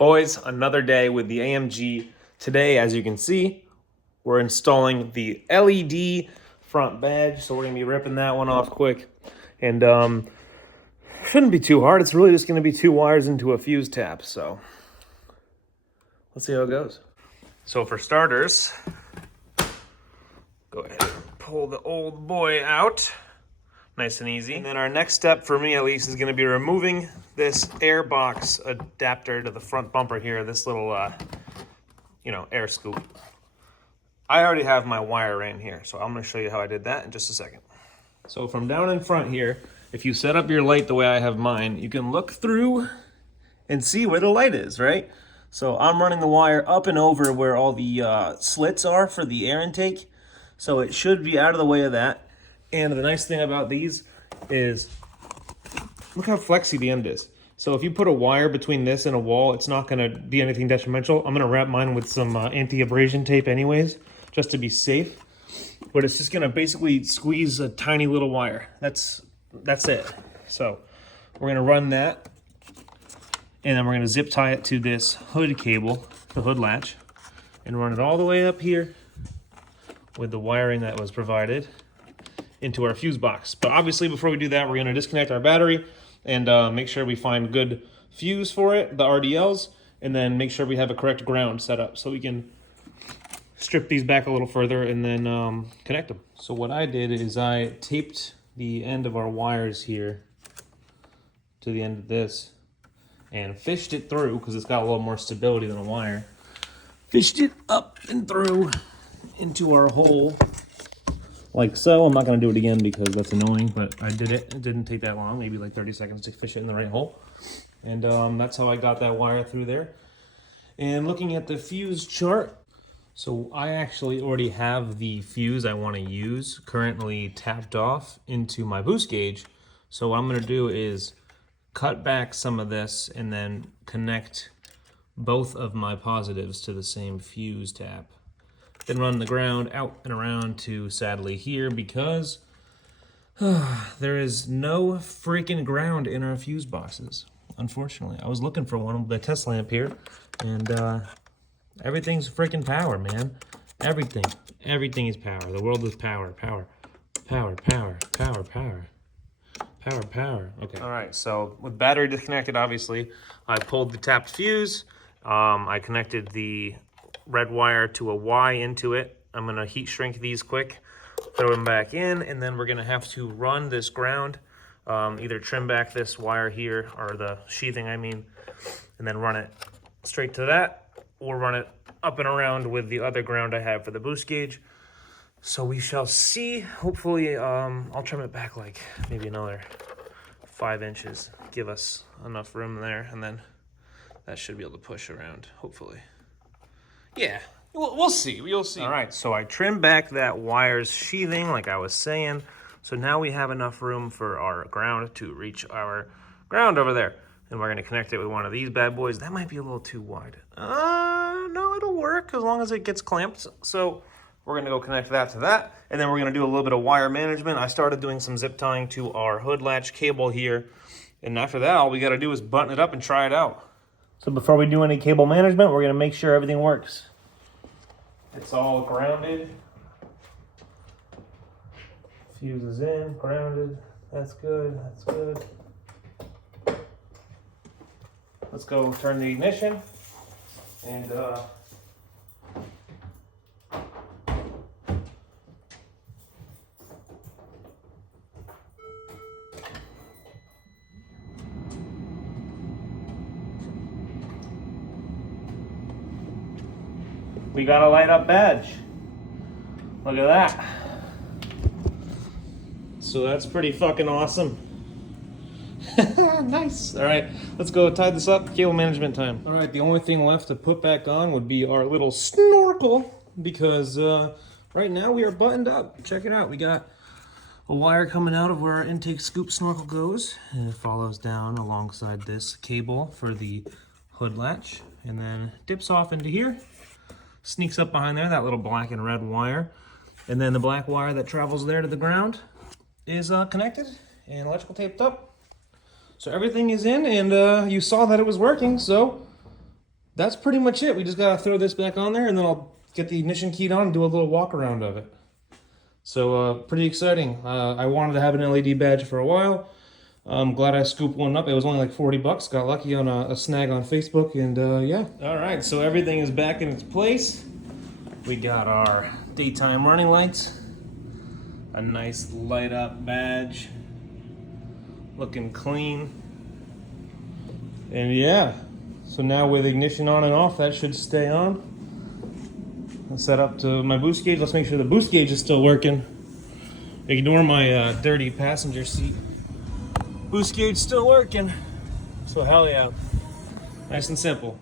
Boys, another day with the AMG. Today, as you can see, we're installing the LED front badge, so we're gonna be ripping that one off quick. And shouldn't be too hard. It's really just gonna be 2 wires into a fuse tap, so let's see how it goes. So for starters, go ahead and pull the old boy out. Nice and easy. And then our next step, for me at least, is gonna be removing this air box adapter to the front bumper here, this little, air scoop. I already have my wire right in here, so I'm gonna show you how I did that in just a second. So from down in front here, if you set up your light the way I have mine, you can look through and see where the light is, right? So I'm running the wire up and over where all the slits are for the air intake. So it should be out of the way of that. And the nice thing about these is, look how flexy the end is. So if you put a wire between this and a wall, it's not gonna be anything detrimental. I'm gonna wrap mine with some anti-abrasion tape anyways, just to be safe. But it's just gonna basically squeeze a tiny little wire. That's it. So we're gonna run that, and then we're gonna zip tie it to this hood cable, the hood latch, and run it all the way up here with the wiring that was provided into our fuse box. But obviously before we do that, we're gonna disconnect our battery and make sure we find good fuse for it, the RDLs, and then make sure we have a correct ground set up so we can strip these back a little further and then connect them. So what I did is I taped the end of our wires here to the end of this and fished it through, because it's got a little more stability than a wire. Fished it up and through into our hole like so. I'm not going to do it again because that's annoying, but I did it. It didn't take that long, maybe like 30 seconds to fish it in the right hole. And that's how I got that wire through there. And looking at the fuse chart, so I actually already have the fuse I want to use currently tapped off into my boost gauge. So what I'm going to do is cut back some of this and then connect both of my positives to the same fuse tap. Then run the ground out and around to, sadly, here, because there is no freaking ground in our fuse boxes, unfortunately. I was looking for one with the test lamp here, and everything's freaking power, man. Everything is power. The world is power. Okay. All right, so with battery disconnected, obviously, I pulled the tapped fuse. I connected the red wire to a Y into it. I'm gonna heat shrink these quick, throw them back in, and then we're gonna have to run this ground, either trim back this wire here, or the sheathing I mean, and then run it straight to that, or run it up and around with the other ground I have for the boost gauge. So we shall see. Hopefully, I'll trim it back like maybe another 5 inches, give us enough room there, and then that should be able to push around, hopefully. Yeah, we'll see. We'll see. All right, so I trimmed back that wire's sheathing like I was saying. So now we have enough room for our ground to reach our ground over there. And we're gonna connect it with one of these bad boys. That might be a little too wide. No, it'll work as long as it gets clamped. So we're gonna go connect that to that. And then we're gonna do a little bit of wire management. I started doing some zip tying to our hood latch cable here. And after that, all we gotta do is button it up and try it out. So before we do any cable management, we're gonna make sure everything works. It's all grounded. Fuse is in, grounded. That's good, that's good. Let's go turn the ignition and we got a light up badge. Look at that. So that's pretty fucking awesome. Nice. All right, let's go tie this up. Cable management time. All right, the only thing left to put back on would be our little snorkel, because right now we are buttoned up. Check it out. We got a wire coming out of where our intake scoop snorkel goes, and it follows down alongside this cable for the hood latch, and then dips off into here. Sneaks up behind there, that little black and red wire. And then the black wire that travels there to the ground is connected and electrical taped up. So everything is in, and you saw that it was working, so that's pretty much it. We just gotta throw this back on there, and then I'll get the ignition keyed on and do a little walk around of it. So pretty exciting. I wanted to have an LED badge for a while. I'm glad I scooped one up. It was only like 40 bucks. Got lucky on a snag on Facebook, and yeah. All right, so everything is back in its place. We got our daytime running lights, a nice light up badge, looking clean. And yeah, so now with ignition on and off, that should stay on. I'll set up to my boost gauge. Let's make sure the boost gauge is still working. Ignore my dirty passenger seat. Boost gauge still working. So hell yeah. Nice and simple.